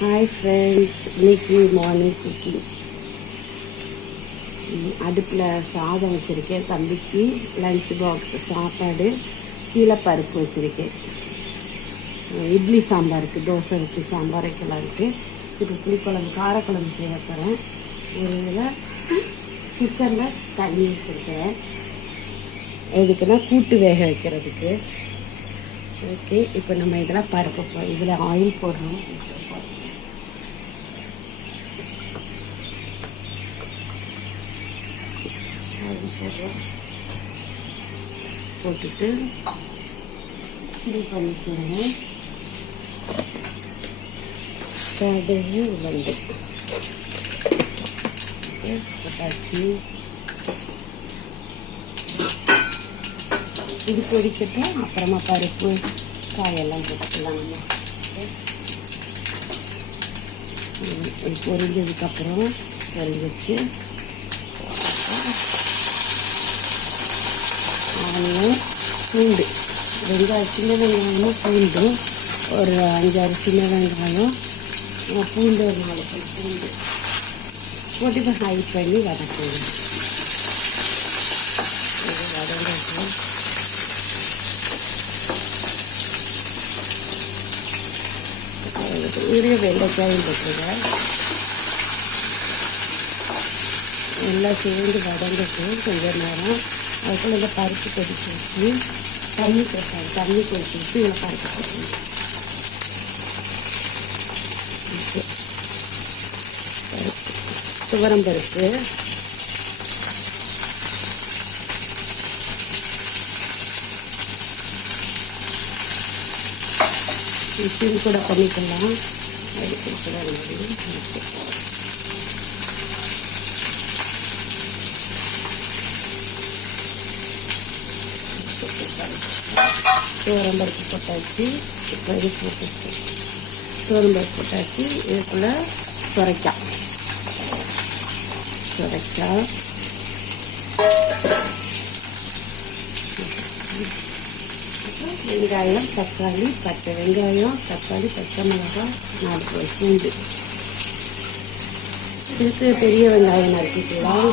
Hi friends, இன்னைக்கு morning cooking. அடுப்பில் சாதம் வச்சுருக்கேன். தம்பிக்கு லஞ்ச் பாக்ஸ் சாப்பாடு, கீழே பருப்பு வச்சுருக்கேன். இட்லி சாம்பாருக்கு, தோசை ஊற்றி சாம்பார் வைக்கலான்ட்டு இப்போ புளிக்குழம்பு காரக்குழம்பு செய்ய போகிறேன். ஒரு இதில் குக்கரில் தண்ணி வச்சுருக்கேன். எதுக்குன்னா கூட்டு வேக வைக்கிறதுக்கு. ஓகே, இப்போ நம்ம இதெல்லாம் பருப்பு இதில் ஆயில் போடுறோம். போட்டுட்டு சிறு பண்ணிக்கிறேன். கடுகு உளுந்து போட்டாச்சு. இது பொரிக்கட்டும், அப்புறமா பருப்பு காயெல்லாம் போட்டுக்கலாம். நம்ம பொரிஞ்சதுக்கப்புறம் பொரிஞ்சிச்சு பூண்டு, வெங்காயம், சின்ன வெங்காயமும் பூண்டு ஒரு 5-6 சின்ன வெங்காயம், பூண்டு ஒரு 4 பூண்டு போட்டு இப்போ ஃப்ரை பண்ணி வதக்கணும். இது வெள்ளைக்காயும் போட்டுருவேன். எல்லாம் சேர்ந்து வதங்கிட்டு கொஞ்சம் நேரம் அதுக்குள்ள இந்த பருப்பு கொதிச்சு வச்சு தண்ணி கொதிச்சு வச்சு இதில் பருப்பு போடணும். துவரம் பருப்பு, இது கூட பண்ணிக்கலாம். துவரம்பருப்பு போட்டாச்சு. இப்போ இது போட்டாச்சு, துவரம்பருப்பு போட்டாச்சு. இதுக்குள்ளே சுரைக்காய் வெங்காயம், தக்காளி, வெங்காயம், தக்காளி, பச்சை மிளகாய், 4 பூண்டு. இதுக்கு பெரிய வெங்காயம் நறுக்கிக்கலாம்.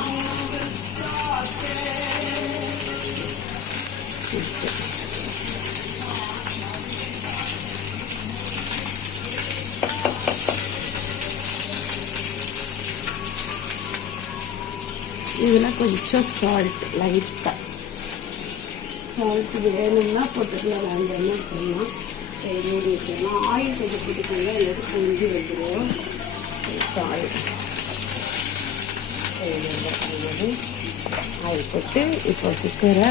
இதில் கொஞ்சம் சால்ட், லைட்டாக சால்ட் வேணும்னா போட்டுக்கலாம். வேண்டாம்னா போடலாம். மூடி வச்சிடலாம். ஆயில் கொஞ்சம் போட்டுக்கோங்க, எல்லாத்தையும் பொங்கி வந்துடும். ஆயில் போட்டு இப்போ குக்கரை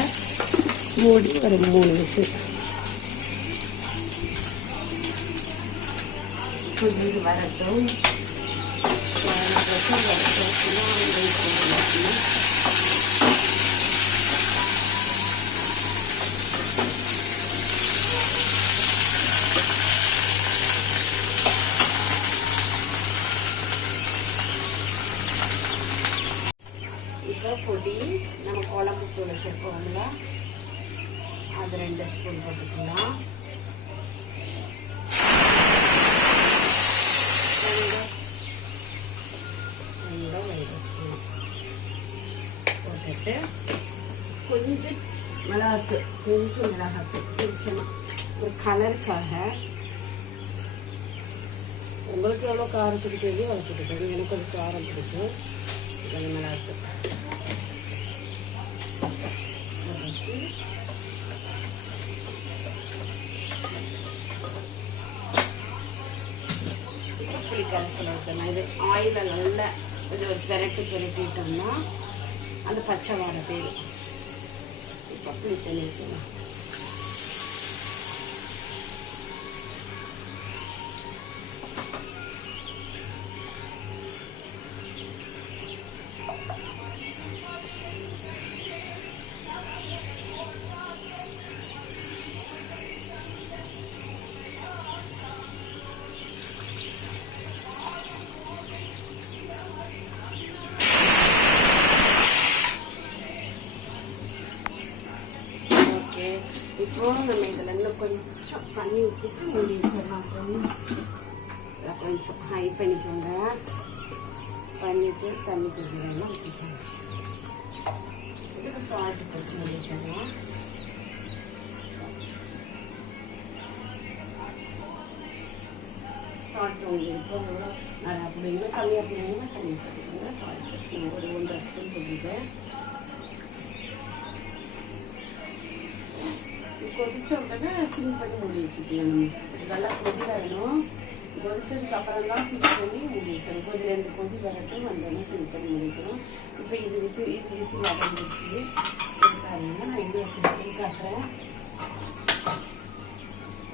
மூடி ஒரு 3 விசில் கொஞ்சம் வரட்டும். பொடி நம்ம குழம்பு தூள் சேர்ப்போம்ல, அது 2 ஸ்பூன் போட்டுக்கலாம். போட்டுட்டு கொஞ்சம் மிளகாத்தூள், கொஞ்சமாக ஒரு கலருக்காக. உங்களுக்கு எவ்வளோ காரம் பிடிக்கிறதோ அதை பிடிக்கிறது. எனக்கு கொஞ்சம் காரம் பிடிக்கும். கொஞ்சம் மிளகாத்தூள் புளிக்கரைசல் ஊற்றணும். இது ஆயிலில் நல்லா கொஞ்சம் பிரட்டிட்டோம்னா அந்த பச்சை வாடை போயிடும். இப்போ புளி தண்ணி ஊற்றலாம். இப்போ நம்ம இதில் இன்னும் கொஞ்சம் தண்ணி ஊற்றிட்டு மூடி வச்சிடலாம். கொஞ்சம் ஹை பண்ணிக்கோங்க. பண்ணிவிட்டு தண்ணி கொஞ்சம் ஊற்றிக்கோங்க. இதுக்கு சால்ட்டு போட்டு முடிச்சிடலாம். சால்ட் உங்களுக்கு நிறையா பிடிங்க, கம்மியாக பிடிங்கன்னா கம்மியாக போட்டுக்கோங்க. சால்ட்டு நான் ஒரு 1.5 ஸ்பூன் போட்டுட்டேன். கொதிச்ச உடனே சிம் பண்ணி மூடி வச்சுக்கலாம். நம்ம நல்லா கொதி வரணும். கொதிச்சதுக்கு அப்புறம் தான் சிம் பண்ணி மூடி வச்சிடும். கொதி 2 கொதி வரட்டும், வந்தோடனே சிம் பண்ணி மூடி வச்சிடும். இப்போ இது விசில் அடங்கிடுச்சு. பாருங்க, நான் இது வச்சுருக்கேன் காட்டுறேன்.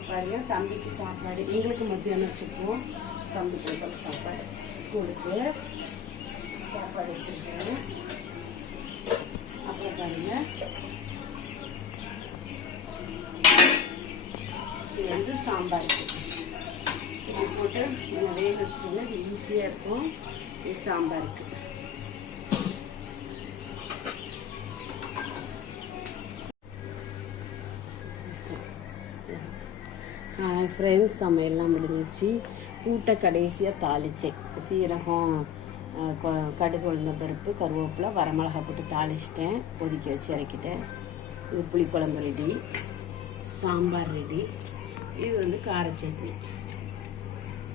பாருங்க, தம்பிக்கு சாப்பாடு எங்களுக்கு மத்தியானம் வச்சுருக்கோம். தம்பிக்கு சாப்பாடு ஸ்கூலுக்கு சாப்பாடு வச்சுருக்கேன். அப்புறம் பாருங்க, இது வந்து சாம்பார் இது போட்டு நம்ம வேக வச்சுட்டோம்னா இது ஈஸியாக இருக்கும். இது சாம்பாருக்கு. ஃப்ரெண்ட்ஸ், சமையல்லாம் முடிஞ்சிச்சு. கூட்டை கடைசியாக தாளித்தேன். சீரகம், கடுகு, உளுந்த பருப்பு, கருவேப்பிலை, வரமிளகா போட்டு தாளிச்சிட்டேன். கொதிக்க வச்சு இறக்கிட்டேன். இது புளிக்குழம்பு ரெடி, சாம்பார் ரெடி. இது வந்து கார சட்னி.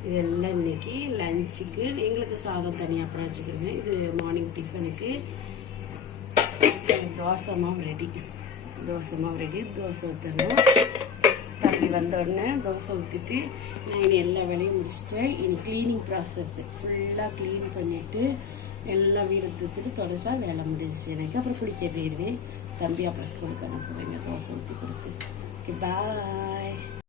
இதெல்லாம் இன்றைக்கி லஞ்சுக்கு. எங்களுக்கு சாதம் தனியாக அப்புறம் வச்சுக்கோங்க. இது மார்னிங் டிஃபனுக்கு. தோசை மாவு ரெடி. தோசை ஊற்றணும். தம்பி வந்தோடனே தோசை ஊற்றிட்டு நான் இனி எல்லா வேலையும் முடிச்சிட்டேன். இனி க்ளீனிங் ப்ராசஸ் ஃபுல்லாக க்ளீன் பண்ணிவிட்டு எல்லாம் வீடு தூத்துட்டு தொடச்சா வேலை முடிஞ்சிச்சு எனக்கு. அப்புறம் குளிக்க போயிடுவேன். தம்பி அப்புறம் ஸ்கூலுக்கு அனுப்புவேங்க தோசை ஊற்றி கொடுத்து. ஓகே, பாய்.